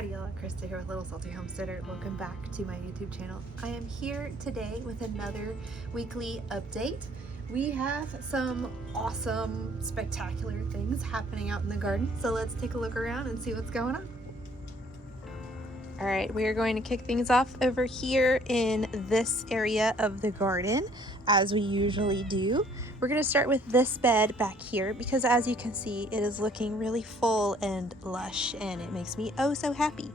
Howdy y'all, Christi here with Little Salty Homesteader. Welcome back to my YouTube channel. I am here today with another weekly update. We have some awesome, spectacular things happening out in the garden. So let's take a look around and see what's going on. All right, we are going to kick things off over here in this area of the garden, as we usually do. We're going to start with this bed back here because, as you can see, it is looking really full and lush, and it makes me oh so happy.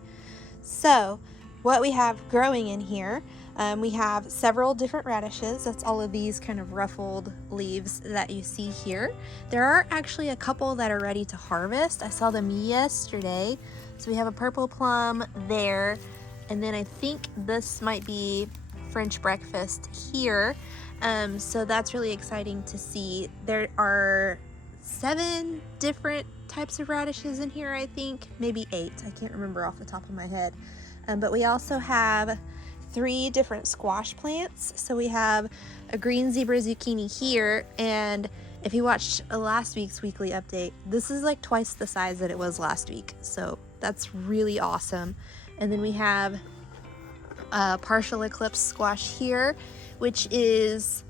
So what we have growing in here, we have several different radishes. That's all of these kind of ruffled leaves that you see here. There are actually a couple that are ready to harvest. I saw them yesterday. So we have a purple plum there, and then I think this might be French breakfast here. So that's really exciting to see. There are 7 different types of radishes in here, I think, maybe 8. I can't remember off the top of my head. But we also have 3 different squash plants. So we have a green zebra zucchini here, and if you watched last week's weekly update, this is like twice the size that it was last week. So that's really awesome. And then we have a partial eclipse squash here, which is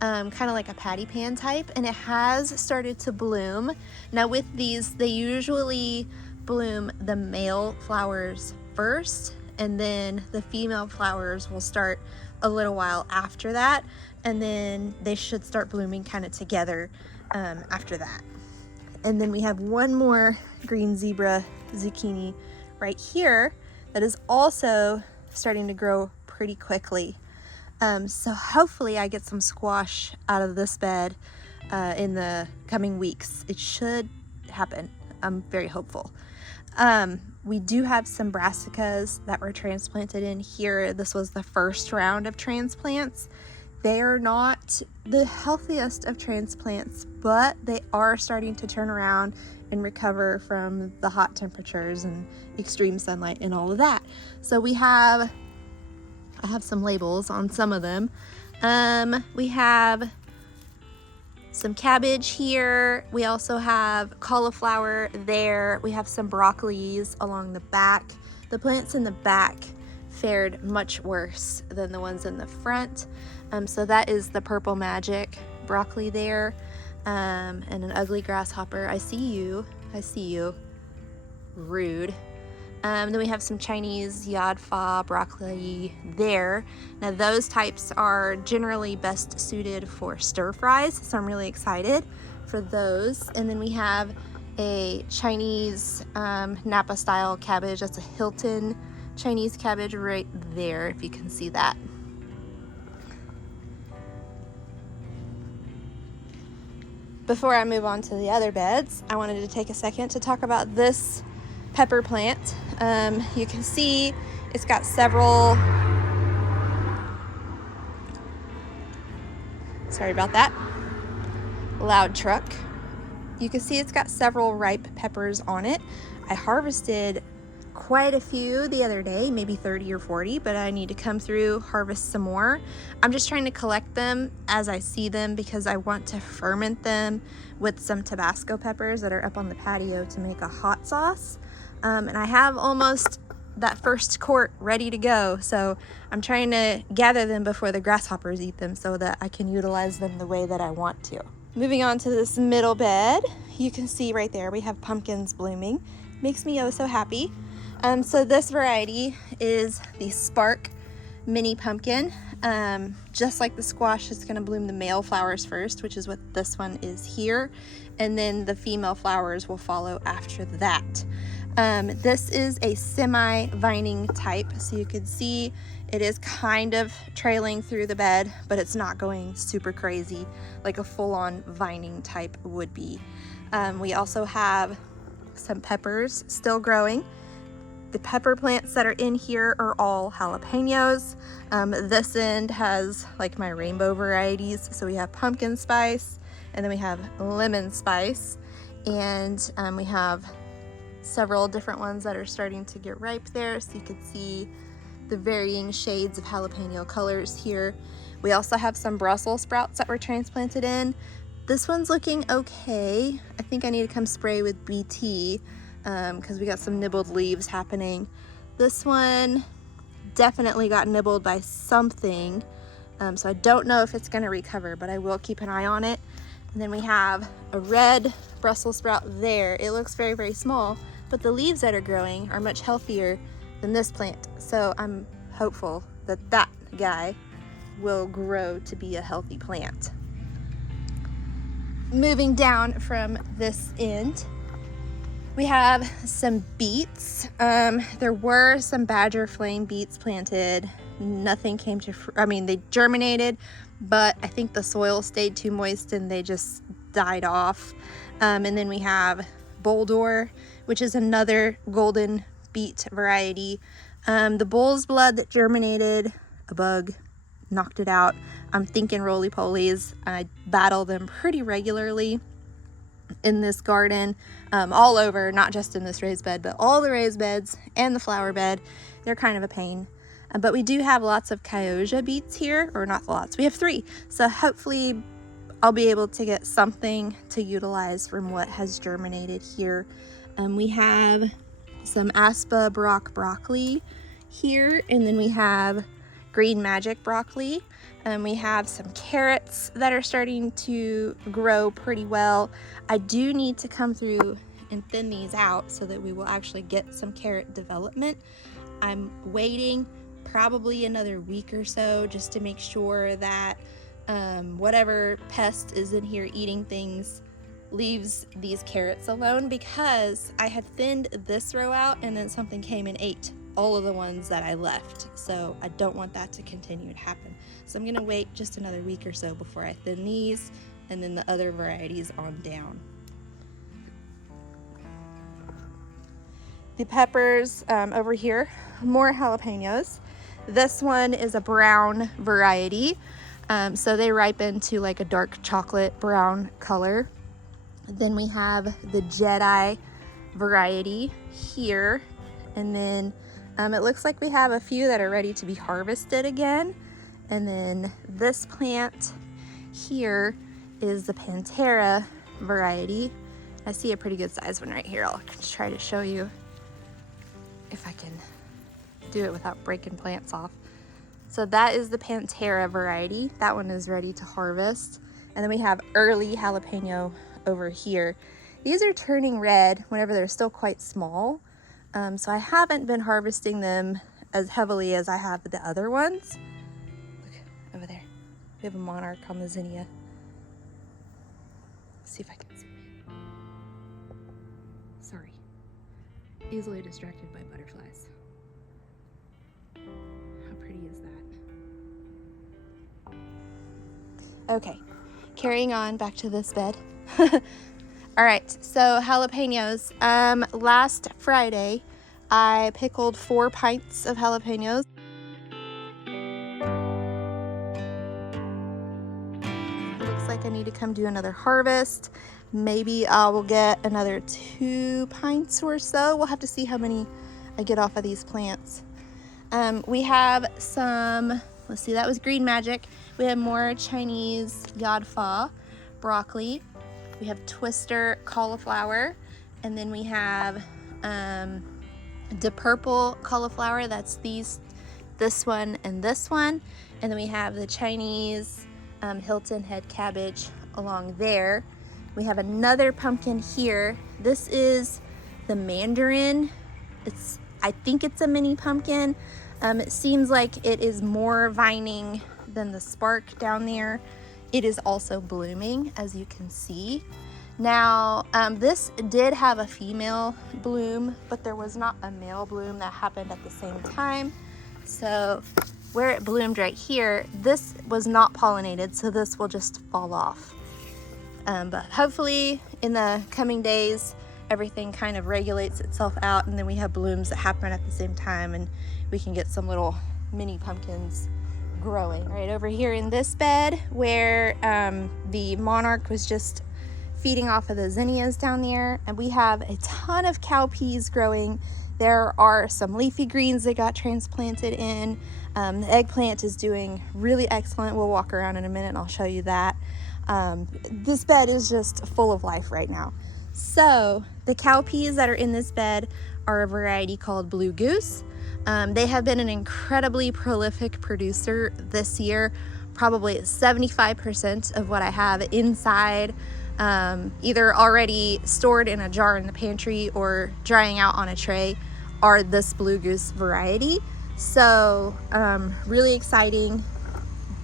kind of like a patty pan type, and it has started to bloom. Now with these, they usually bloom the male flowers first, and then the female flowers will start a little while after that, and then they should start blooming kind of together after that. And then we have one more green zebra zucchini right here that is also starting to grow pretty quickly. So hopefully I get some squash out of this bed in the coming weeks. It should happen. I'm very hopeful. We do have some brassicas that were transplanted in here. This was the first round of transplants. They are not the healthiest of transplants, but they are starting to turn around and recover from the hot temperatures and extreme sunlight and all of that. So I have some labels on some of them. We have some cabbage here. We also have cauliflower there. We have some broccolis along the back. The plants in the back fared much worse than the ones in the front. So that is the purple magic broccoli there, and an ugly grasshopper. I see you. Rude. Then we have some Chinese yadfa broccoli there. Now those types are generally best suited for stir fries, so I'm really excited for those. And then we have a Chinese Napa style cabbage. That's a Hilton Chinese cabbage right there, if you can see that. Before I move on to the other beds, I wanted to take a second to talk about this pepper plant. You can see it's got several, sorry about that, loud truck. You can see it's got several ripe peppers on it. I harvested quite a few the other day, maybe 30 or 40, but I need to come through, harvest some more. I'm just trying to collect them as I see them because I want to ferment them with some Tabasco peppers that are up on the patio to make a hot sauce. And I have almost that first quart ready to go, so I'm trying to gather them before the grasshoppers eat them so that I can utilize them the way that I want to. Moving on to this middle bed, you can see right there we have pumpkins blooming. Makes me oh so happy. So this variety is the Spark mini pumpkin. Just like the squash, it's going to bloom the male flowers first, which is what this one is here, and then the female flowers will follow after that. This is a semi-vining type, so you can see it is kind of trailing through the bed, but it's not going super crazy like a full-on vining type would be. We also have some peppers still growing. The pepper plants that are in here are all jalapenos. This end has like my rainbow varieties. So we have pumpkin spice, and then we have lemon spice, and we have several different ones that are starting to get ripe there. So you can see the varying shades of jalapeno colors here. We also have some Brussels sprouts that were transplanted in. This one's looking okay. I think I need to come spray with BT because we got some nibbled leaves happening. This one definitely got nibbled by something, so I don't know if it's going to recover, but I will keep an eye on it. And then we have a red Brussels sprout there. It looks very, very small, but the leaves that are growing are much healthier than this plant, so I'm hopeful that that guy will grow to be a healthy plant. Moving down from this end, we have some beets. There were some badger flame beets planted. Nothing came to, they germinated, but I think the soil stayed too moist and they just died off. And then we have Boldor, which is another golden beet variety. The bull's blood that germinated, a bug knocked it out. I'm thinking roly-polies. I battle them pretty regularly in this garden, all over, not just in this raised bed, but all the raised beds and the flower bed. They're kind of a pain. But we do have lots of Kyoja beets here, or not lots, we have 3. So hopefully I'll be able to get something to utilize from what has germinated here. We have some Aspa Brock broccoli here, and then we have Green Magic broccoli. We have some carrots that are starting to grow pretty well. I do need to come through and thin these out so that we will actually get some carrot development. I'm waiting probably another week or so just to make sure that whatever pest is in here eating things leaves these carrots alone, because I had thinned this row out and then something came and ate all of the ones that I left. So I don't want that to continue to happen. So I'm gonna wait just another week or so before I thin these, and then the other varieties on down. The peppers over here, more jalapenos. This one is a brown variety. So they ripen to like a dark chocolate brown color. Then we have the Jedi variety here. And then it looks like we have a few that are ready to be harvested again. And then this plant here is the Pantera variety. I see a pretty good size one right here. I'll try to show you if I can do it without breaking plants off. So that is the Pantera variety. That one is ready to harvest. And then we have early jalapeno over here. These are turning red whenever they're still quite small. So I haven't been harvesting them as heavily as I have the other ones. Look over there. We have a monarch on the zinnia. Let's see if I can zoom in. Sorry. Easily distracted by butterflies. How pretty is that? Okay, carrying on back to this bed. All right, so jalapenos. Last Friday, I pickled 4 pints of jalapenos. Looks like I need to come do another harvest. Maybe I will get another 2 pints or so. We'll have to see how many I get off of these plants. We have some, let's see, that was Green Magic. We have more Chinese Yadfa broccoli. We have Twister cauliflower, and then we have the purple cauliflower. That's this one, and this one. And then we have the Chinese Hilton head cabbage along there. We have another pumpkin here. This is the mandarin. I think it's a mini pumpkin. It seems like it is more vining than the spark down there. It is also blooming, as you can see. Now, this did have a female bloom, but there was not a male bloom that happened at the same time. So where it bloomed right here, this was not pollinated, so this will just fall off. But hopefully in the coming days, everything kind of regulates itself out, and then we have blooms that happen at the same time, and we can get some little mini pumpkins growing. Right over here in this bed where the monarch was just feeding off of the zinnias down there, and we have a ton of cowpeas growing. There are some leafy greens that got transplanted in. The eggplant is doing really excellent. We'll walk around in a minute and I'll show you that. This bed is just full of life right now. So the cowpeas that are in this bed are a variety called Blue Goose. They have been an incredibly prolific producer this year. Probably 75% of what I have inside, either already stored in a jar in the pantry or drying out on a tray, are this Blue Goose variety. So really exciting.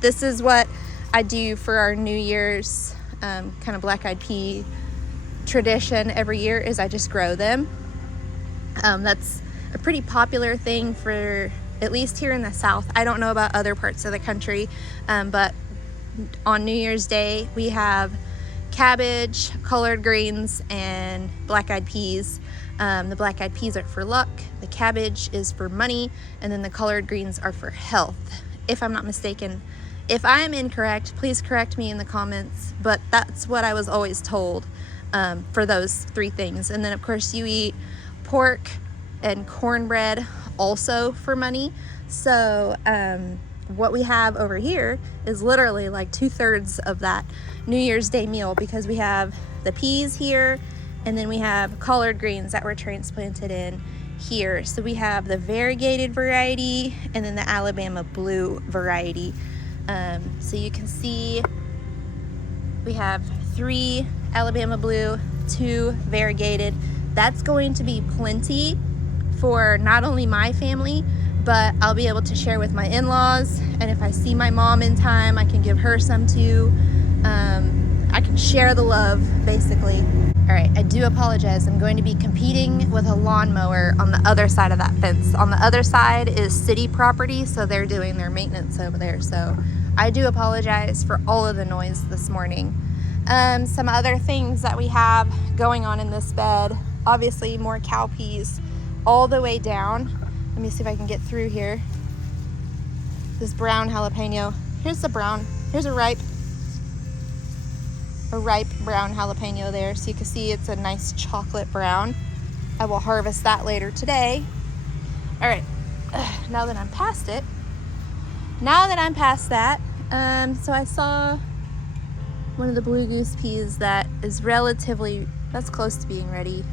This is what I do for our New Year's kind of black-eyed pea tradition every year, is I just grow them. That's a pretty popular thing for, at least here in the South. I don't know about other parts of the country, but on New Year's Day we have cabbage, collard greens, and black-eyed peas. The black-eyed peas are for luck, the cabbage is for money, and then the collard greens are for health, if I'm not mistaken. If I am incorrect, please correct me in the comments, but that's what I was always told for those three things. And then of course you eat pork and cornbread also for money. So what we have over here is literally like 2/3 of that New Year's Day meal, because we have the peas here, and then we have collard greens that were transplanted in here. So we have the variegated variety and then the Alabama blue variety. So you can see we have 3 Alabama blue, 2 variegated. That's going to be plenty for not only my family, but I'll be able to share with my in-laws, and if I see my mom in time, I can give her some too. I can share the love, basically. All right, I do apologize. I'm going to be competing with a lawnmower on the other side of that fence. On the other side is city property, so they're doing their maintenance over there. So I do apologize for all of the noise this morning. Some other things that we have going on in this bed, obviously more cowpeas all the way down. Let me see if I can get through here. This brown jalapeno. Here's the brown. Here's a ripe brown jalapeno there. So you can see it's a nice chocolate brown. I will harvest that later today. All right, now that I'm past that, so I saw one of the Blue Goose peas that is that's close to being ready.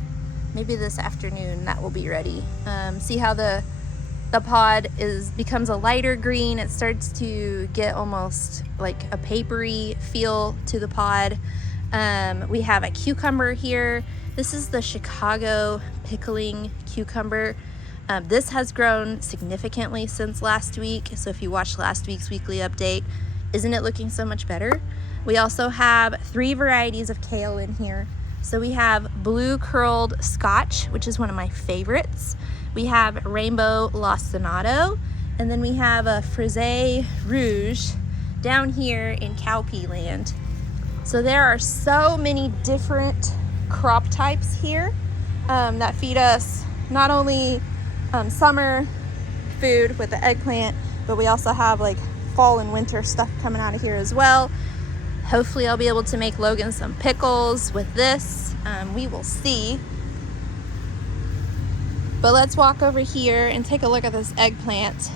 Maybe this afternoon that will be ready. See how the pod becomes a lighter green. It starts to get almost like a papery feel to the pod. We have a cucumber here. This is the Chicago pickling cucumber. This has grown significantly since last week. So if you watched last week's weekly update, isn't it looking so much better? We also have 3 varieties of kale in here. So we have blue curled Scotch, which is one of my favorites. We have rainbow lacinato, and then we have a frisee rouge down here in cowpea land. So there are so many different crop types here that feed us not only summer food with the eggplant, but we also have like fall and winter stuff coming out of here as well. Hopefully I'll be able to make Logan some pickles with this. We will see. But let's walk over here and take a look at this eggplant.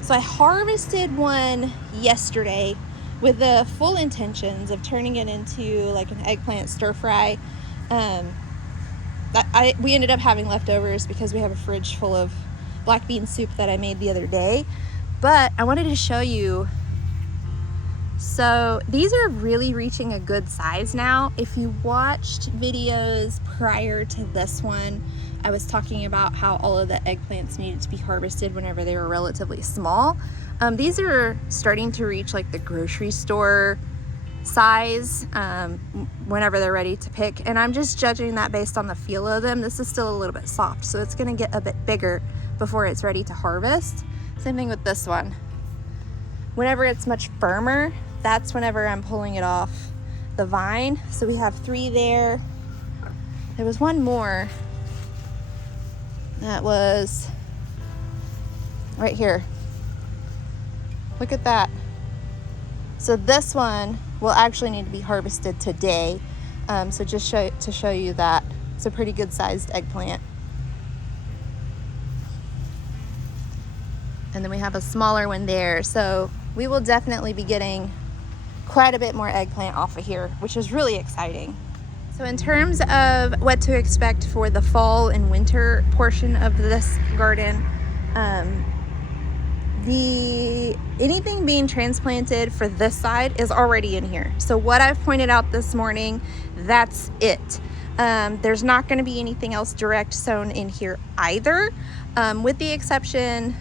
So I harvested one yesterday with the full intentions of turning it into like an eggplant stir fry. We ended up having leftovers because we have a fridge full of black bean soup that I made the other day. But I wanted to show you. So these are really reaching a good size now. If you watched videos prior to this one, I was talking about how all of the eggplants needed to be harvested whenever they were relatively small. These are starting to reach like the grocery store size whenever they're ready to pick. And I'm just judging that based on the feel of them. This is still a little bit soft, so it's gonna get a bit bigger before it's ready to harvest. Same thing with this one. Whenever it's much firmer, that's whenever I'm pulling it off the vine. So we have 3 there. There was one more that was right here. Look at that. So this one will actually need to be harvested today. So just to show you that it's a pretty good sized eggplant. And then we have a smaller one there. So we will definitely be getting quite a bit more eggplant off of here, which is really exciting. So in terms of what to expect for the fall and winter portion of this garden, anything being transplanted for this side is already in here. So what I've pointed out this morning, that's it. There's not going to be anything else direct sown in here either, with the exception,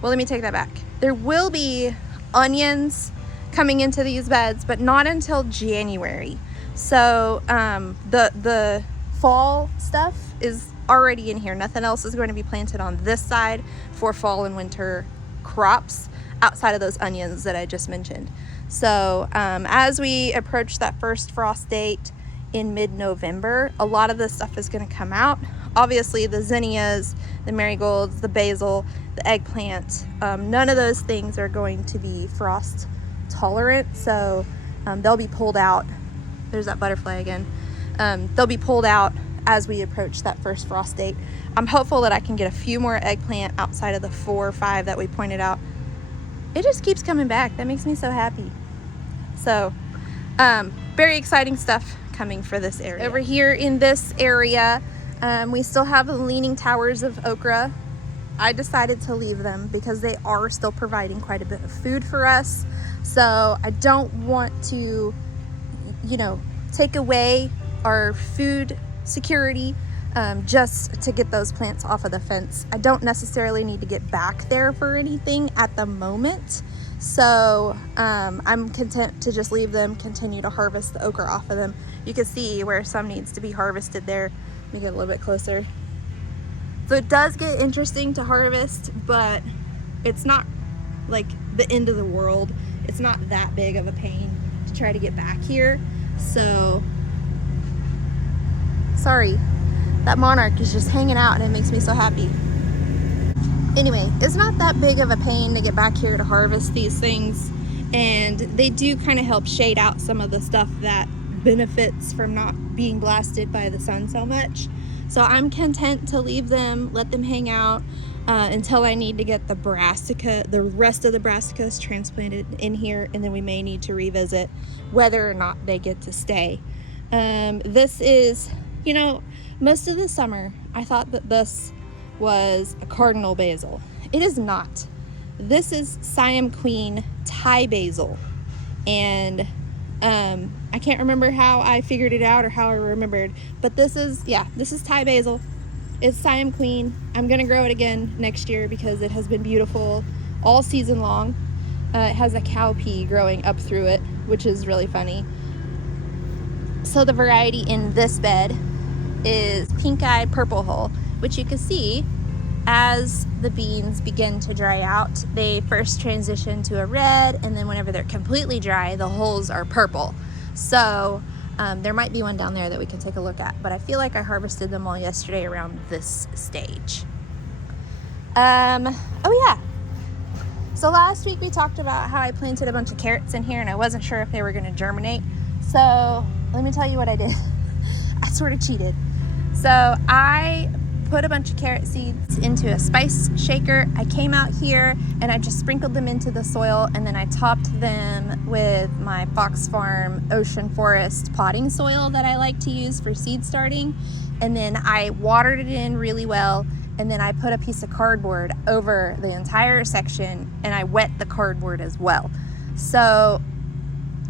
well, let me take that back. There will be onions coming into these beds, but not until January. So the fall stuff is already in here. Nothing else is going to be planted on this side for fall and winter crops outside of those onions that I just mentioned. So as we approach that first frost date in mid-November, a lot of this stuff is going to come out. Obviously the zinnias, the marigolds, the basil, the eggplant, none of those things are going to be frost tolerant, so they'll be pulled out. There's that butterfly again. They'll be pulled out as we approach that first frost date. I'm hopeful that I can get a few more eggplant outside of the 4 or 5 that we pointed out. It just keeps coming back. That makes me so happy. So very exciting stuff coming for this area. Over here in this area, we still have the leaning towers of okra. I decided to leave them because they are still providing quite a bit of food for us. So I don't want to, you know, take away our food security just to get those plants off of the fence. I don't necessarily need to get back there for anything at the moment. So I'm content to just leave them, continue to harvest the okra off of them. You can see where some needs to be harvested there. Let me get a little bit closer. So it does get interesting to harvest, but it's not like the end of the world. It's not that big of a pain to try to get back here. So, sorry, that monarch is just hanging out and it makes me so happy. Anyway, it's not that big of a pain to get back here to harvest these things, and they do kind of help shade out some of the stuff that benefits from not being blasted by the sun so much. So I'm content to leave them, let them hang out until I need to get the brassica, the rest of the brassicas transplanted in here, and then we may need to revisit whether or not they get to stay. This is, you know, most of the summer I thought that this was a cardinal basil. It is not. This is Siam Queen Thai basil, and I can't remember how I figured it out or how I remembered, but this is, yeah, this is Thai basil. It's Siam Queen. I'm gonna grow it again next year because it has been beautiful all season long. It has a cowpea growing up through it, which is really funny. So the variety in this bed is pink-eyed purple hull, which you can see as the beans begin to dry out. They first transition to a red, and then whenever they're completely dry, the hulls are purple. So there might be one down there that we can take a look at, but I feel like I harvested them all yesterday around this stage. Oh yeah, so last week we talked about how I planted a bunch of carrots in here and I wasn't sure if they were going to germinate. So let me tell you what I did. I sort of cheated. So I put a bunch of carrot seeds into a spice shaker. I came out here and I just sprinkled them into the soil, and then I topped them with my Fox Farm Ocean Forest potting soil that I like to use for seed starting. And then I watered it in really well, and then I put a piece of cardboard over the entire section, and I wet the cardboard as well. So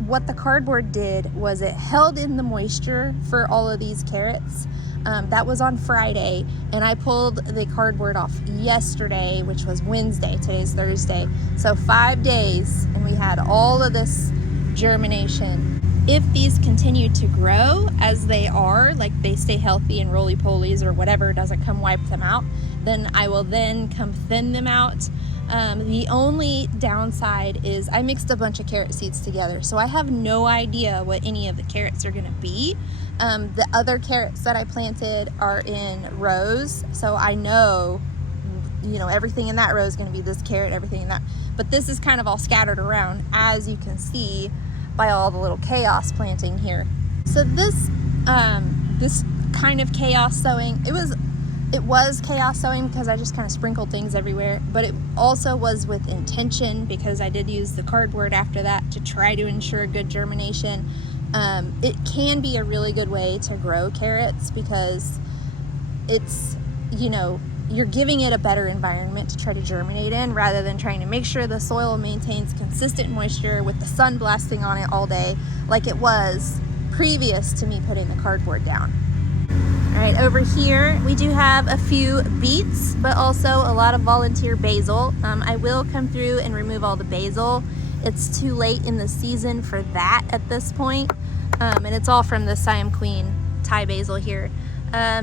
what the cardboard did was it held in the moisture for all of these carrots. That was on Friday, and I pulled the cardboard off yesterday, which was Wednesday. Today's Thursday. So 5 days, and we had all of this germination. If these continue to grow as they are, like they stay healthy and roly-polies or whatever doesn't come wipe them out, then I will then come thin them out. The only downside is I mixed a bunch of carrot seeds together, so I have no idea what any of the carrots are going to be. The other carrots that I planted are in rows, so I know, you know, everything in that row is going to be this carrot, everything in that. But this is kind of all scattered around, as you can see by all the little chaos planting here. So this this kind of chaos sowing, it was chaos sowing because I just kind of sprinkled things everywhere, but it also was with intention because I did use the cardboard after that to try to ensure good germination. It can be a really good way to grow carrots because it's, you know, you're giving it a better environment to try to germinate in rather than trying to make sure the soil maintains consistent moisture with the sun blasting on it all day like it was previous to me putting the cardboard down. All right, over here we do have a few beets, but also a lot of volunteer basil. I will come through and remove all the basil. It's too late in the season for that at this point, and it's all from the Siam Queen Thai basil here.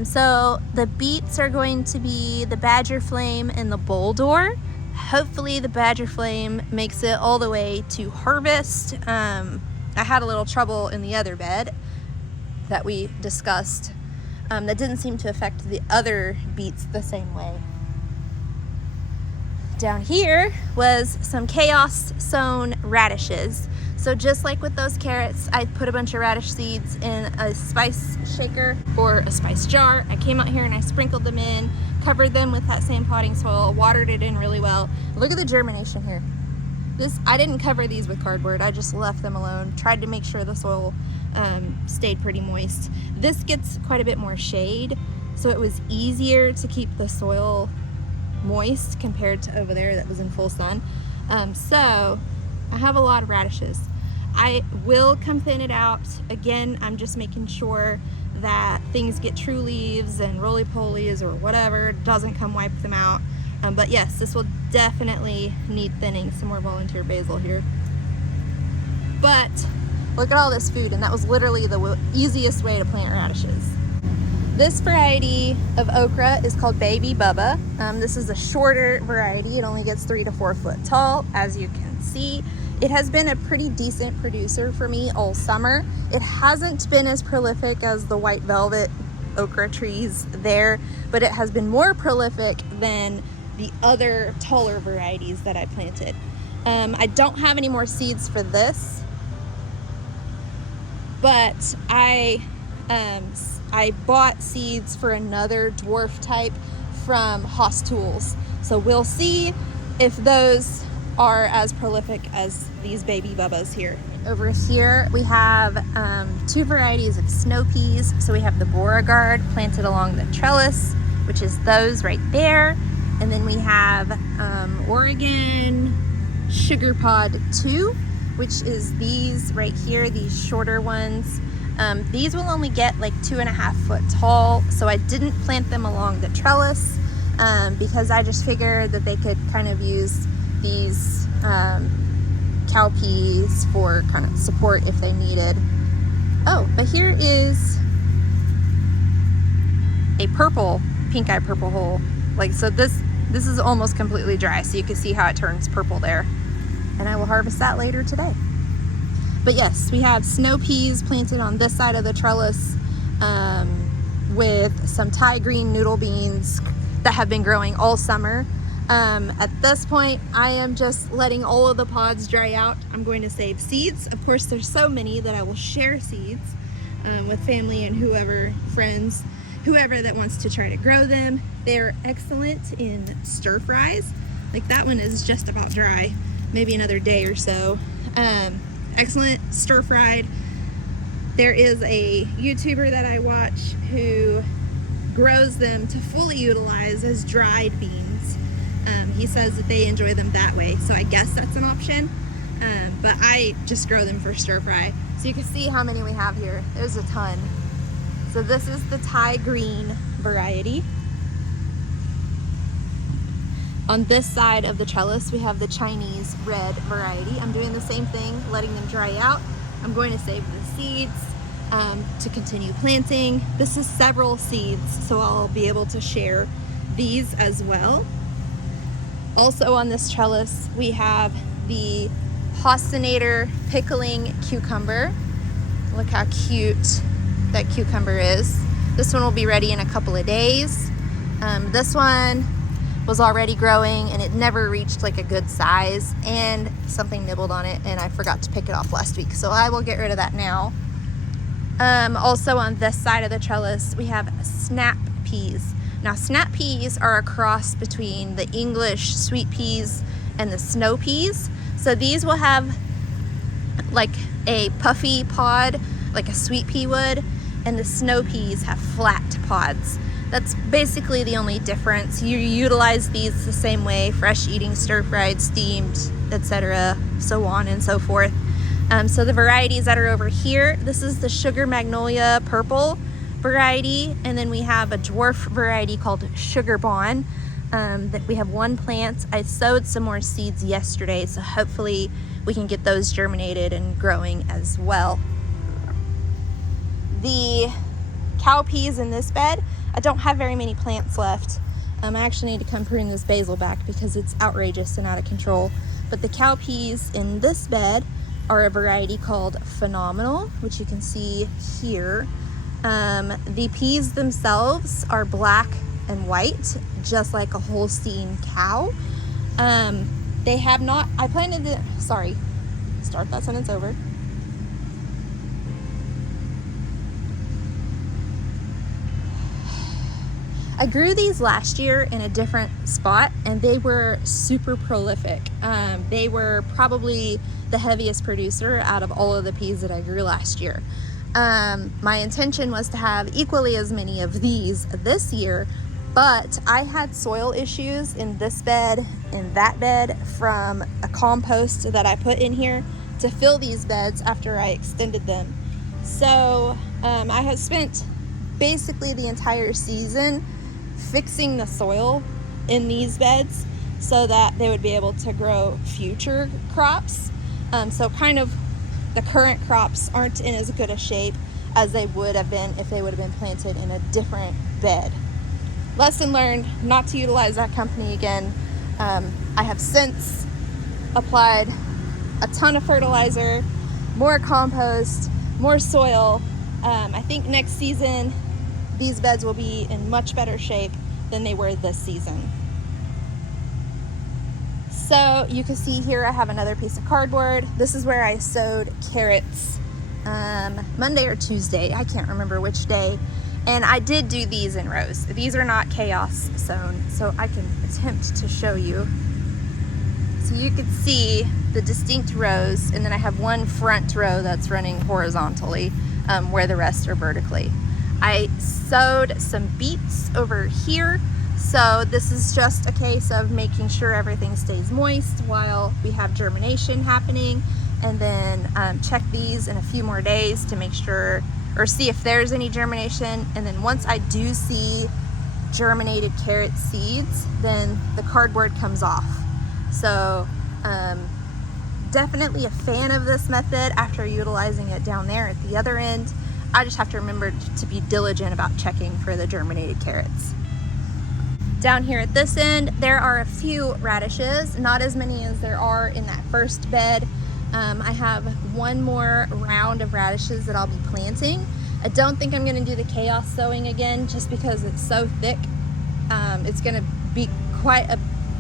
So the beets are going to be the Badger Flame and the Boldore. Hopefully the Badger Flame makes it all the way to harvest. I had a little trouble in the other bed that we discussed that didn't seem to affect the other beets the same way. Down here was some chaos sown radishes. So just like with those carrots, I put a bunch of radish seeds in a spice shaker or a spice jar. I came out here and I sprinkled them in, covered them with that same potting soil, watered it in really well. Look at the germination here. I didn't cover these with cardboard, I just left them alone. Tried to make sure the soil stayed pretty moist. This gets quite a bit more shade, so it was easier to keep the soil moist compared to over there that was in full sun. So I have a lot of radishes. I will come thin it out. Again, I'm just making sure that things get true leaves and roly-polies or whatever doesn't come wipe them out. But yes, this will definitely need thinning. Some more volunteer basil here. But look at all this food, and that was literally the easiest way to plant radishes. This variety of okra is called Baby Bubba. This is a shorter variety. It only gets 3 to 4 foot tall, as you can see. It has been a pretty decent producer for me all summer. It hasn't been as prolific as the white velvet okra trees there, but it has been more prolific than the other taller varieties that I planted. I don't have any more seeds for this, but I bought seeds for another dwarf type from Haas Tools. So we'll see if those are as prolific as these Baby Bubbas here. Over here we have 2 varieties of snow peas. So we have the Beauregard planted along the trellis, which is those right there. And then we have Oregon Sugar Pod 2, which is these right here, these shorter ones. These will only get like 2.5 foot tall, so I didn't plant them along the trellis because I just figured that they could kind of use these cowpeas for kind of support if they needed. Oh, but here is a purple, pink eye purple hole. Like, so this is almost completely dry, so you can see how it turns purple there. And I will harvest that later today. But yes, we have snow peas planted on this side of the trellis with some Thai green noodle beans that have been growing all summer. At this point, I am just letting all of the pods dry out. I'm going to save seeds. Of course, there's so many that I will share seeds with family and whoever, friends, whoever that wants to try to grow them. They're excellent in stir fries. Like that one is just about dry, maybe another day or so. Excellent stir fried. There is a YouTuber that I watch who grows them to fully utilize as dried beans. He says that they enjoy them that way, so I guess that's an option. But I just grow them for stir fry. So you can see how many we have here. There's a ton. So this is the Thai green variety. On this side of the trellis, we have the Chinese red variety. I'm doing the same thing, letting them dry out. I'm going to save the seeds to continue planting. This is several seeds, so I'll be able to share these as well. Also on this trellis, we have the Hostinator pickling cucumber. Look how cute that cucumber is. This one will be ready in a couple of days. This one was already growing and it never reached like a good size, and something nibbled on it and I forgot to pick it off last week, so I will get rid of that now. Also on this side of the trellis, we have snap peas. Now snap peas are a cross between the English sweet peas and the snow peas. So these will have like a puffy pod like a sweet pea would, and the snow peas have flat pods. That's basically the only difference. You utilize these the same way: fresh eating, stir-fried, steamed, etc., so on and so forth. So the varieties that are over here, this is the Sugar Magnolia Purple variety, and then we have a dwarf variety called Sugar Bon. That we have one plant. I sowed some more seeds yesterday, so hopefully we can get those germinated and growing as well. The cowpeas in this bed, I don't have very many plants left. I actually need to come prune this basil back because it's outrageous and out of control. But the cowpeas in this bed are a variety called Phenomenal, which you can see here. The peas themselves are black and white, just like a Holstein cow. They have not, I planted the, sorry, start that sentence over. I grew these last year in a different spot, and they were super prolific. They were probably the heaviest producer out of all of the peas that I grew last year. My intention was to have equally as many of these this year, but I had soil issues in this bed and that bed from a compost that I put in here to fill these beds after I extended them. So I have spent basically the entire season fixing the soil in these beds so that they would be able to grow future crops. So kind of the current crops aren't in as good a shape as they would have been if they would have been planted in a different bed. Lesson learned, not to utilize that company again. I have since applied a ton of fertilizer, more compost, more soil. I think next season these beds will be in much better shape than they were this season. So you can see here I have another piece of cardboard. This is where I sowed carrots Monday or Tuesday, I can't remember which day. And I did do these in rows. These are not chaos sown, so I can attempt to show you. So you can see the distinct rows, and then I have one front row that's running horizontally where the rest are vertically. I sowed some beets over here. So this is just a case of making sure everything stays moist while we have germination happening, and then check these in a few more days to make sure or see if there's any germination. And then once I do see germinated carrot seeds, then the cardboard comes off. So definitely a fan of this method after utilizing it down there at the other end. I just have to remember to be diligent about checking for the germinated carrots. Down here at this end, there are a few radishes, not as many as there are in that first bed. I have one more round of radishes that I'll be planting. I don't think I'm gonna do the chaos sowing again just because it's so thick. It's gonna be quite a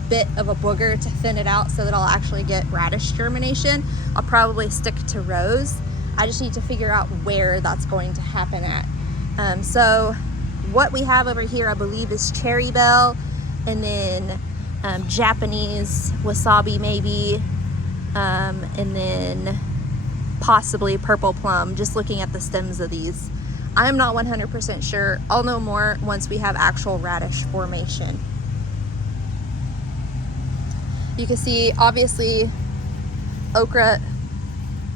bit of a booger to thin it out so that I'll actually get radish germination. I'll probably stick to rows. I just need to figure out where that's going to happen at. So what we have over here, I believe, is cherry bell, and then Japanese wasabi maybe, and then possibly purple plum, just looking at the stems of these. I'm not 100% sure. I'll know more once we have actual radish formation. You can see, obviously, okra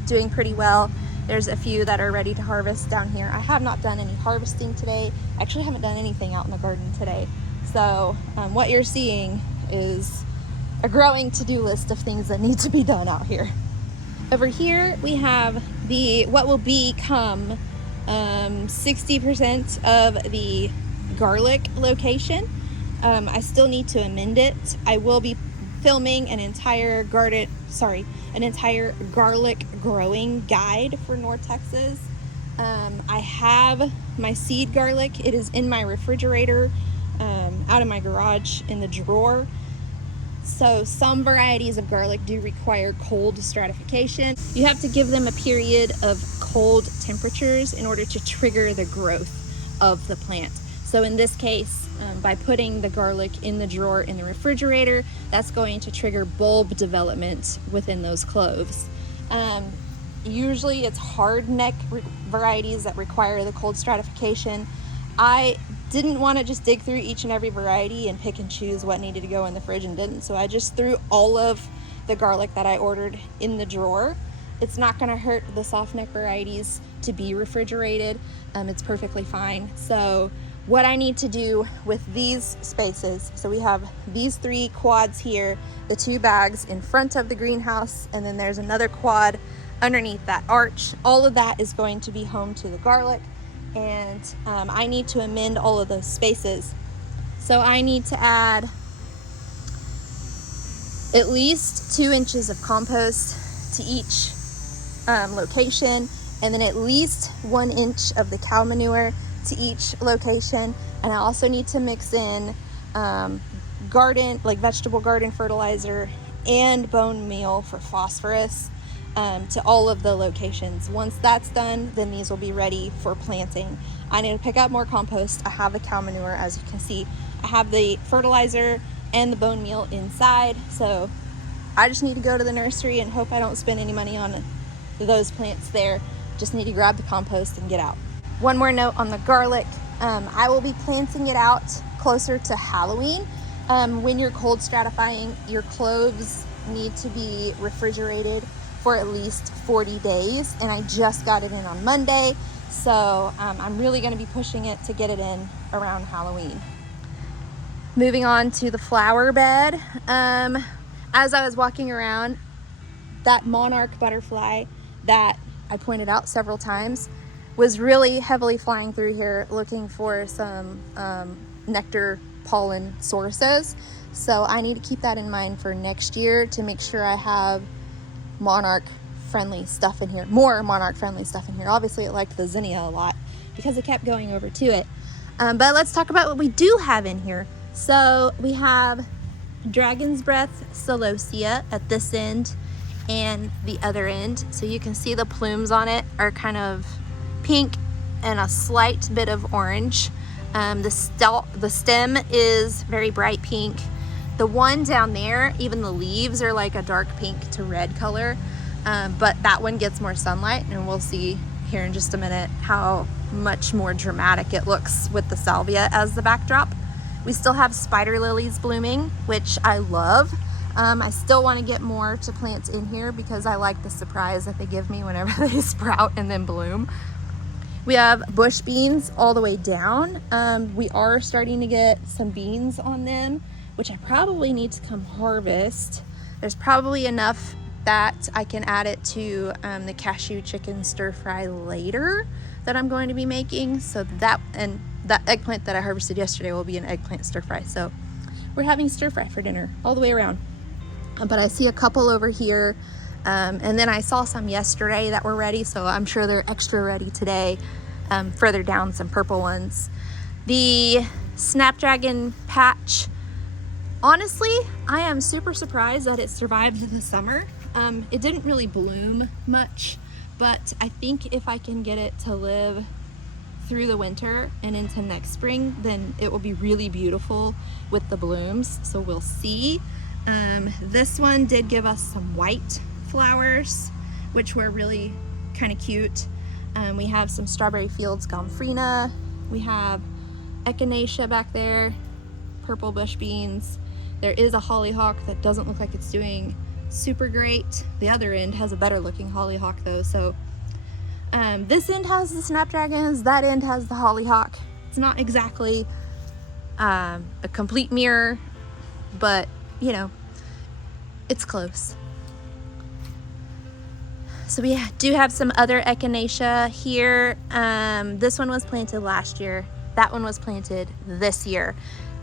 doing pretty well. There's a few that are ready to harvest down here. I have not done any harvesting today. I actually haven't done anything out in the garden today. So what you're seeing is a growing to-do list of things that need to be done out here. Over here we have what will become 60% of the garlic location. I still need to amend it. I will be filming an entire garlic growing guide for North Texas. I have my seed garlic. It is in my refrigerator, out of my garage in the drawer. So some varieties of garlic do require cold stratification. You have to give them a period of cold temperatures in order to trigger the growth of the plant. So in this case, by putting the garlic in the drawer in the refrigerator, that's going to trigger bulb development within those cloves. Usually it's hard neck varieties that require the cold stratification. I didn't want to just dig through each and every variety and pick and choose what needed to go in the fridge and didn't, so I just threw all of the garlic that I ordered in the drawer. It's not going to hurt the soft neck varieties to be refrigerated. It's perfectly fine. So what I need to do with these spaces, so we have these 3 quads here, the 2 bags in front of the greenhouse, and then there's another quad underneath that arch. All of that is going to be home to the garlic, and I need to amend all of those spaces. So I need to add at least 2 inches of compost to each location, and then at least 1 inch of the cow manure to each location. And I also need to mix in vegetable garden fertilizer and bone meal for phosphorus to all of the locations. Once that's done, then these will be ready for planting. I need to pick up more compost. I have the cow manure, as you can see. I have the fertilizer and the bone meal inside, so I just need to go to the nursery and hope I don't spend any money on those plants there. Just need to grab the compost and get out. One more note on the garlic. I will be planting it out closer to Halloween. When you're cold stratifying, your cloves need to be refrigerated for at least 40 days, and I just got it in on Monday, so I'm really going to be pushing it to get it in around Halloween. Moving on to the flower bed. As I was walking around, that monarch butterfly that I pointed out several times was really heavily flying through here looking for some nectar pollen sources. So I need to keep that in mind for next year to make sure I have monarch friendly stuff in here, more monarch friendly stuff in here. Obviously it liked the zinnia a lot because it kept going over to it. But let's talk about what we do have in here. So we have dragon's breath celosia at this end and the other end. So you can see the plumes on it are kind of pink and a slight bit of orange. The stem is very bright pink. The one down there, even the leaves are like a dark pink to red color, but that one gets more sunlight, and we'll see here in just a minute how much more dramatic it looks with the salvia as the backdrop. We still have spider lilies blooming, which I love. I still want to get more to plant in here because I like the surprise that they give me whenever they sprout and then bloom. We have bush beans all the way down. We are starting to get some beans on them, which I probably need to come harvest. There's probably enough that I can add it to the cashew chicken stir fry later that I'm going to be making. So that eggplant that I harvested yesterday will be an eggplant stir fry. So we're having stir fry for dinner all the way around. But I see a couple over here, and then I saw some yesterday that were ready, so I'm sure they're extra ready today. Further down, some purple ones. The snapdragon patch, honestly, I am super surprised that it survived the summer. It didn't really bloom much, but I think if I can get it to live through the winter and into next spring, then it will be really beautiful with the blooms, so we'll see. This one did give us some white flowers, which were really kind of cute. We have some Strawberry Fields Gomphrena. We have Echinacea back there, purple bush beans. There is a hollyhock that doesn't look like it's doing super great. The other end has a better looking hollyhock though. So this end has the snapdragons, that end has the hollyhock. It's not exactly a complete mirror, but you know, it's close. So we do have some other Echinacea here. This one was planted last year. That one was planted this year.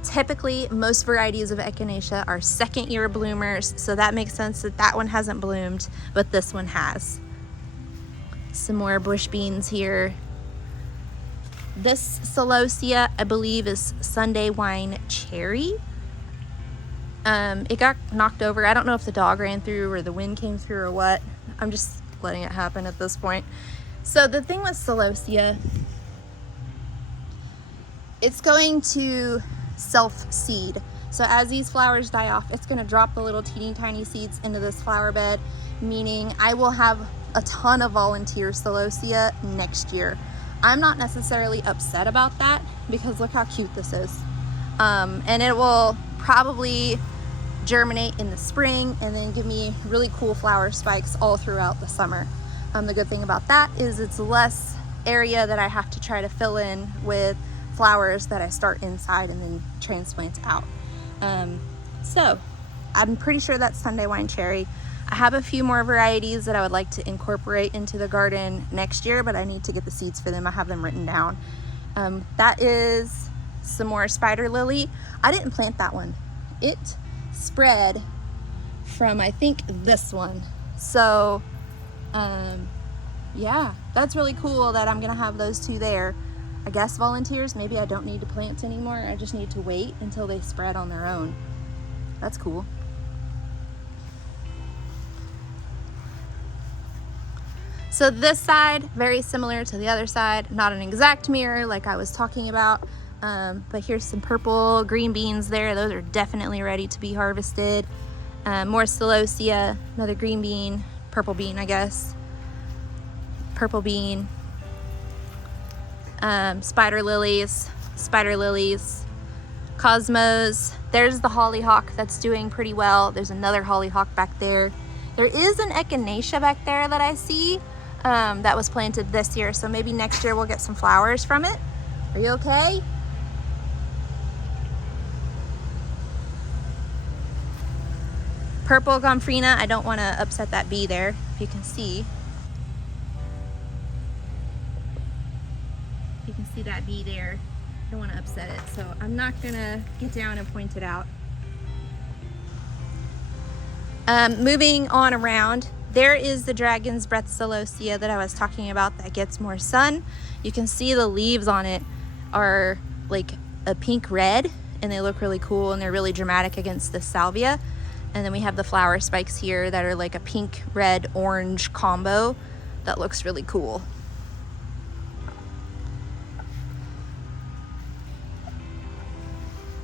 Typically, most varieties of Echinacea are second year bloomers, so that makes sense that that one hasn't bloomed, but this one has. Some more bush beans here. This celosia, I believe, is Sunday Wine Cherry. It got knocked over. I don't know if the dog ran through or the wind came through or what. I'm just letting it happen at this point. So the thing with celosia, it's going to self-seed. So as these flowers die off, it's going to drop the little teeny tiny seeds into this flower bed, meaning I will have a ton of volunteer celosia next year. I'm not necessarily upset about that because look how cute this is. And it will probably germinate in the spring and then give me really cool flower spikes all throughout the summer. The good thing about that is it's less area that I have to try to fill in with flowers that I start inside and then transplant out. So I'm pretty sure that's Sunday Wine Cherry. I have a few more varieties that I would like to incorporate into the garden next year, but I need to get the seeds for them. I have them written down. That is some more spider lily. I didn't plant that one. It spread from, I think, this one. So yeah, that's really cool that I'm gonna have those two there. I guess volunteers, maybe I don't need to plant anymore. I just need to wait until they spread on their own. That's cool. So this side, very similar to the other side, not an exact mirror like I was talking about, but here's some purple green beans there. Those are definitely ready to be harvested. More celosia, another green bean, purple bean, I guess. Purple bean, spider lilies, cosmos. There's the hollyhock that's doing pretty well. There's another hollyhock back there. There is an echinacea back there that I see that was planted this year, so maybe next year we'll get some flowers from it. Are you okay? Purple gomphrena. I don't want to upset that bee there, if you can see. You can see that bee there. I don't want to upset it, so I'm not gonna get down and point it out. Moving on around, there is the dragon's breath celosia that I was talking about that gets more sun. You can see the leaves on it are like a pink red and they look really cool and they're really dramatic against the salvia. And then we have the flower spikes here that are like a pink, red, orange combo that looks really cool.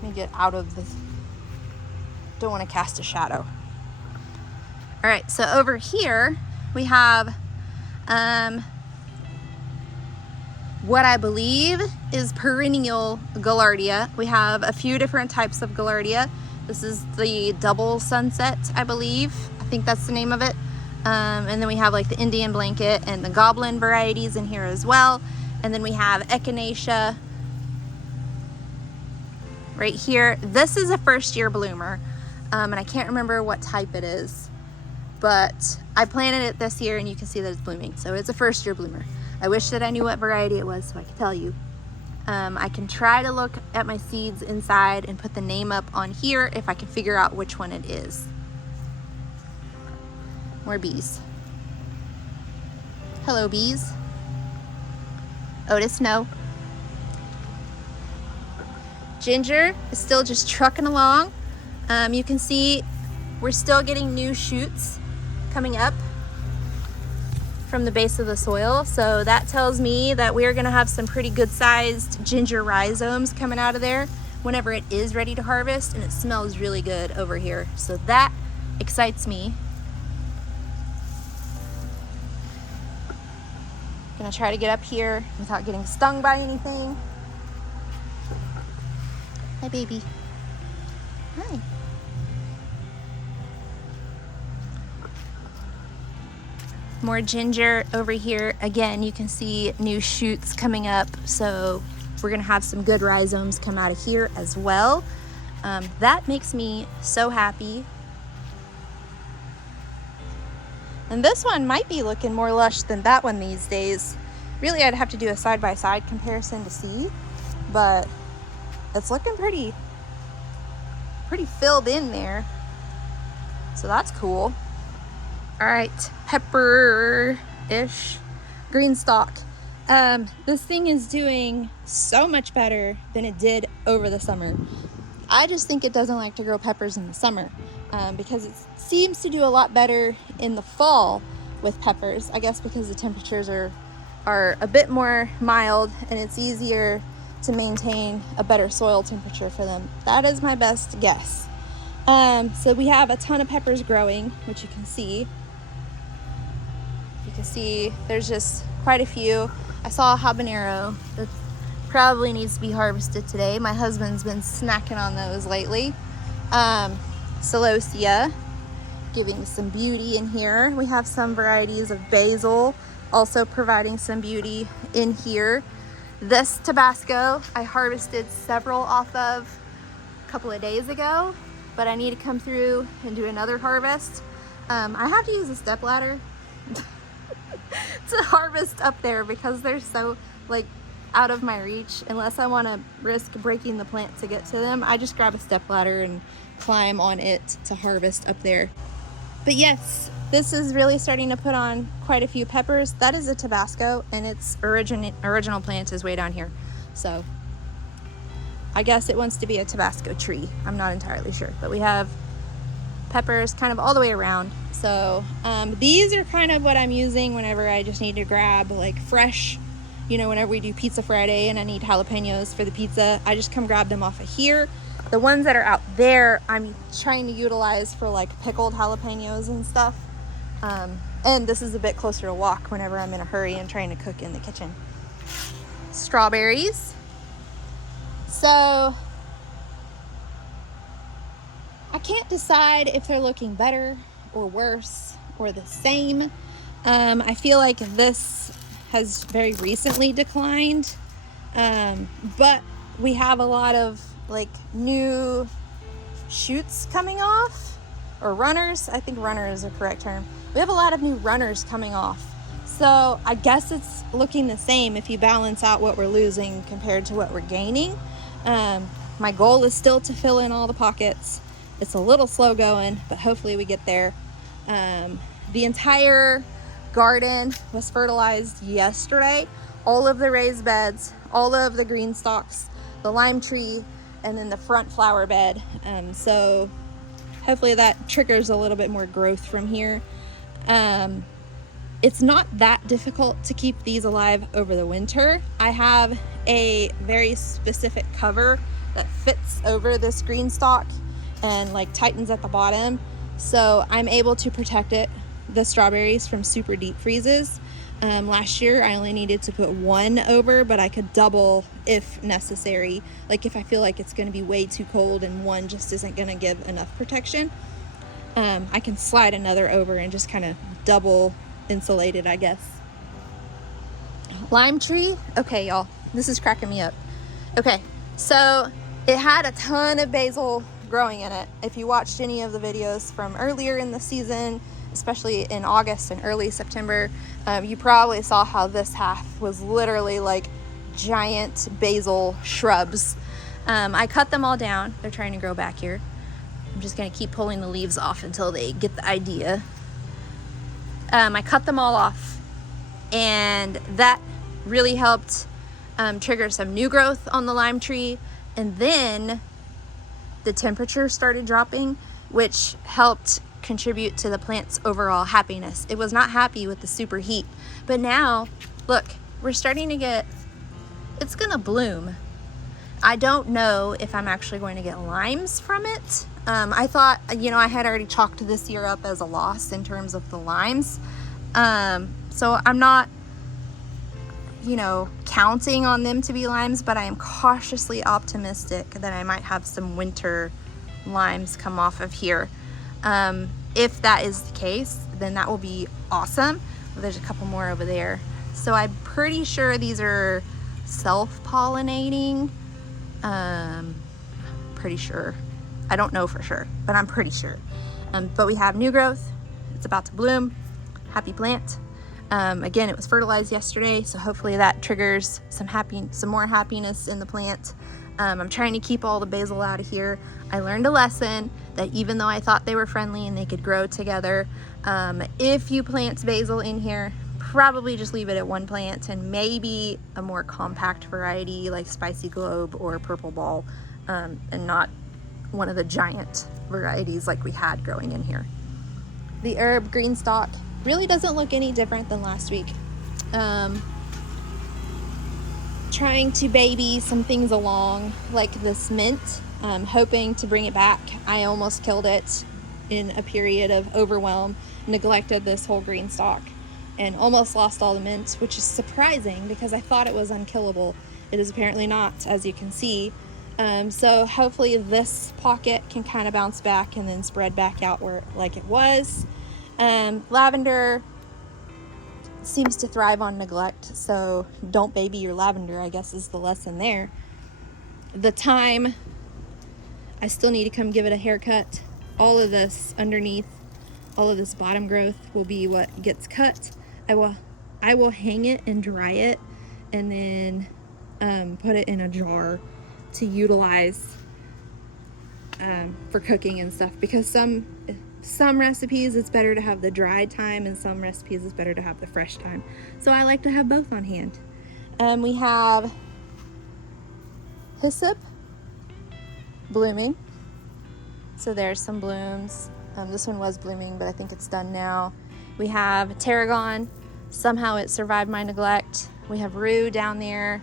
Let me get out of this. Don't want to cast a shadow. All right, so over here we have what I believe is perennial gaillardia. We have a few different types of gaillardia. This is the double sunset, I believe. I think that's the name of it. And then we have like the Indian blanket and the goblin varieties in here as well. And then we have echinacea right here. This is a first year bloomer. And I can't remember what type it is, but I planted it this year and you can see that it's blooming. So it's a first year bloomer. I wish that I knew what variety it was so I could tell you. I can try to look at my seeds inside and put the name up on here if I can figure out which one it is. More bees. Hello, bees. Otis, no. Ginger is still just trucking along. You can see we're still getting new shoots coming up from the base of the soil. So that tells me that we're gonna have some pretty good sized ginger rhizomes coming out of there whenever it is ready to harvest, and it smells really good over here. So that excites me. Gonna try to get up here without getting stung by anything. Hi, baby. Hi. More ginger over here. Again, you can see new shoots coming up, so we're gonna have some good rhizomes come out of here as well. That makes me so happy. And this one might be looking more lush than that one these days. Really, I'd have to do a side-by-side comparison to see, but it's looking pretty filled in there. So that's cool. All right, pepper-ish green stalk. This thing is doing so much better than it did over the summer. I just think it doesn't like to grow peppers in the summer because it seems to do a lot better in the fall with peppers. I guess because the temperatures are a bit more mild and it's easier to maintain a better soil temperature for them. That is my best guess. So we have a ton of peppers growing, which you can see. You can see, there's just quite a few. I saw a habanero that probably needs to be harvested today. My husband's been snacking on those lately. Celosia, giving some beauty in here. We have some varieties of basil, also providing some beauty in here. This Tabasco, I harvested several off of a couple of days ago, but I need to come through and do another harvest. I have to use a stepladder to harvest up there because they're so like out of my reach. Unless I want to risk breaking the plant to get to them, I just grab a stepladder and climb on it to harvest up there. But yes, this is really starting to put on quite a few peppers. That is a Tabasco, and its original plant is way down here. So I guess it wants to be a Tabasco tree. I'm not entirely sure, but we have peppers kind of all the way around. So these are kind of what I'm using whenever I just need to grab like fresh, you know, whenever we do Pizza Friday and I need jalapenos for the pizza, I just come grab them off of here. The ones that are out there, I'm trying to utilize for like pickled jalapenos and stuff. And this is a bit closer to walk whenever I'm in a hurry and trying to cook in the kitchen. Strawberries. So I can't decide if they're looking better or worse or the same. I feel like this has very recently declined, but we have a lot of like new shoots coming off, or runners. I think runner is the correct term. We have a lot of new runners coming off. So I guess it's looking the same if you balance out what we're losing compared to what we're gaining. My goal is still to fill in all the pockets. It's a little slow going, but hopefully we get there. The entire garden was fertilized yesterday. All of the raised beds, all of the green stalks, the lime tree, and then the front flower bed. So hopefully that triggers a little bit more growth from here. It's not that difficult to keep these alive over the winter. I have a very specific cover that fits over this green stalk and like tightens at the bottom, so I'm able to protect the strawberries from super deep freezes. Last year I only needed to put one over, but I could double if necessary. Like if I feel like it's going to be way too cold and one just isn't going to give enough protection, I can slide another over and just kind of double insulate it, I guess. Lime tree. Okay, y'all, this is cracking me up. Okay, so it had a ton of basil growing in it. If you watched any of the videos from earlier in the season, especially in August and early September, you probably saw how this half was literally like giant basil shrubs. I cut them all down. They're trying to grow back here. I'm just gonna keep pulling the leaves off until they get the idea. I cut them all off, and that really helped trigger some new growth on the lime tree. And then the temperature started dropping, which helped contribute to the plant's overall happiness. It was not happy with the super heat, but now look, we're starting to get, it's gonna bloom. I don't know if I'm actually going to get limes from it. I thought, you know, I had already chalked this year up as a loss in terms of the limes. So I'm not, you know, counting on them to be limes, but I am cautiously optimistic that I might have some winter limes come off of here. If that is the case, then that will be awesome. There's a couple more over there. So I'm pretty sure these are self-pollinating. Pretty sure. I don't know for sure, but I'm pretty sure. But we have new growth. It's about to bloom. Happy plant. Again, it was fertilized yesterday, so hopefully that triggers some more happiness in the plant. I'm trying to keep all the basil out of here. I learned a lesson that even though I thought they were friendly and they could grow together, if you plant basil in here, probably just leave it at one plant and maybe a more compact variety like Spicy Globe or Purple Ball, and not one of the giant varieties like we had growing in here. The herb green stalk really doesn't look any different than last week. Trying to baby some things along like this mint, hoping to bring it back. I almost killed it in a period of overwhelm, neglected this whole green stalk. and almost lost all the mint, which is surprising because I thought it was unkillable. It is apparently not, as you can see. So hopefully this pocket can kind of bounce back and then spread back out where like it was. Lavender seems to thrive on neglect, so don't baby your lavender, I guess is the lesson there. The thyme, I still need to come give it a haircut. All of this underneath, all of this bottom growth will be what gets cut. I will hang it and dry it and then put it in a jar to utilize for cooking and stuff, because some recipes it's better to have the dried thyme and some recipes it's better to have the fresh thyme. So I like to have both on hand. We have hyssop blooming. So there's some blooms. This one was blooming, but I think it's done now. We have tarragon. Somehow it survived my neglect. We have rue down there.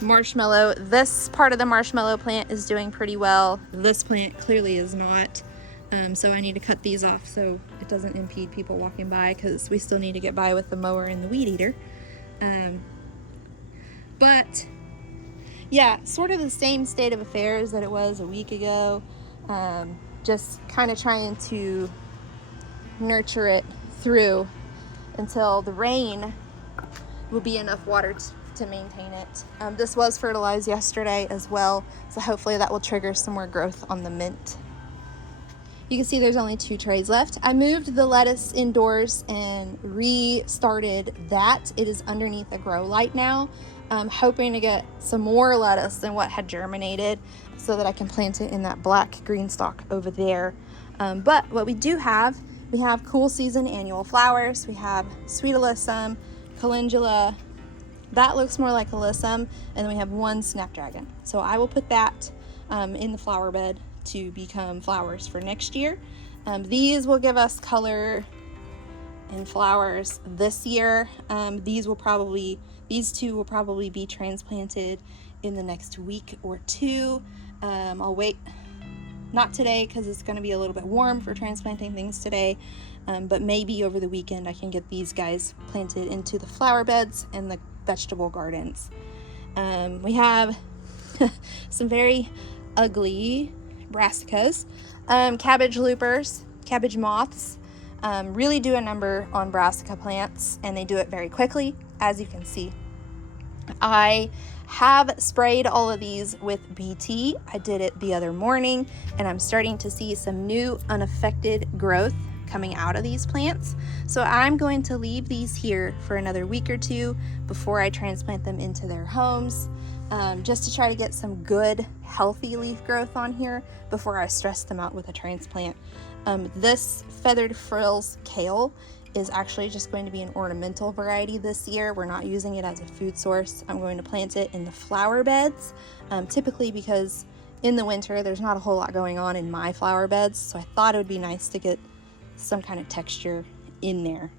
Marshmallow. This part of the marshmallow plant is doing pretty well. This plant clearly is not. So I need to cut these off so it doesn't impede people walking by, because we still need to get by with the mower and the weed eater. But yeah, sort of the same state of affairs that it was a week ago. Just kind of trying to nurture it through until the rain will be enough water to maintain it. This was fertilized yesterday as well, so hopefully that will trigger some more growth on the mint. You can see there's only 2 trays left. I moved the lettuce indoors and restarted that. It is underneath a grow light now. I'm hoping to get some more lettuce than what had germinated so that I can plant it in that black green stalk over there. But what we do have, we have cool season annual flowers. We have sweet alyssum, calendula. That looks more like alyssum. And then we have 1 snapdragon. So I will put that in the flower bed to become flowers for next year. These will give us color and flowers this year. These 2 will probably be transplanted in the next week or 2. I'll wait, not today because it's going to be a little bit warm for transplanting things today, but maybe over the weekend I can get these guys planted into the flower beds and the vegetable gardens. We have some very ugly brassicas, cabbage loopers, cabbage moths. Really do a number on brassica plants, and they do it very quickly, as you can see. I have sprayed all of these with BT. I did it the other morning, and I'm starting to see some new unaffected growth coming out of these plants. So I'm going to leave these here for another week or 2 before I transplant them into their homes, just to try to get some good, healthy leaf growth on here before I stress them out with a transplant. This feathered frills kale is actually just going to be an ornamental variety this year. We're not using it as a food source. I'm going to plant it in the flower beds, typically because in the winter there's not a whole lot going on in my flower beds, so I thought it would be nice to get some kind of texture in there.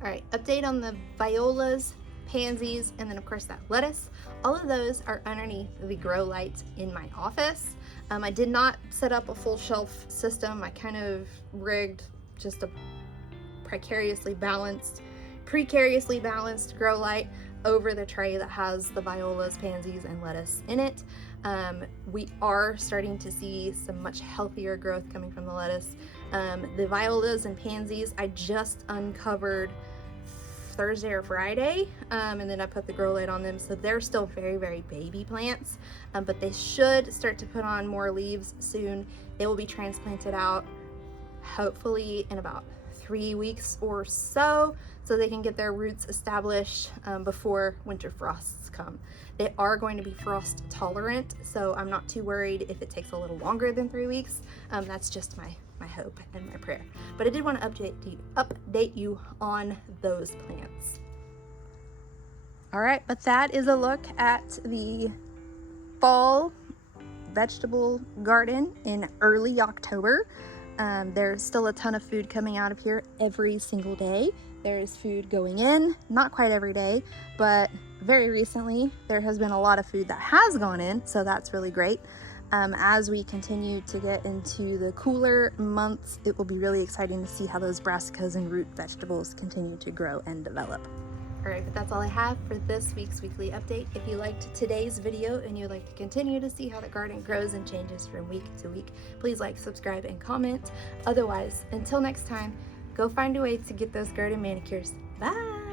All right, update on the violas, pansies, and then of course that lettuce. All of those are underneath the grow light in my office. I did not set up a full shelf system. I kind of rigged just a precariously balanced grow light over the tray that has the violas, pansies, and lettuce in it. We are starting to see some much healthier growth coming from the lettuce. The violas and pansies I just uncovered Thursday or Friday, and then I put the grow light on them, so they're still very, very baby plants, but they should start to put on more leaves soon. They will be transplanted out hopefully in about 3 weeks or so they can get their roots established before winter frosts come. They are going to be frost tolerant, so I'm not too worried if it takes a little longer than 3 weeks. That's just my hope and my prayer. But I did want to update you on those plants. All right, but that is a look at the fall vegetable garden in early October. There's still a ton of food coming out of here every single day. There's food going in, not quite every day, but very recently there has been a lot of food that has gone in, so that's really great. As we continue to get into the cooler months, it will be really exciting to see how those brassicas and root vegetables continue to grow and develop. All right, but that's all I have for this week's weekly update. If you liked today's video and you'd like to continue to see how the garden grows and changes from week to week, please like, subscribe, and comment. Otherwise, until next time, go find a way to get those garden manicures. Bye!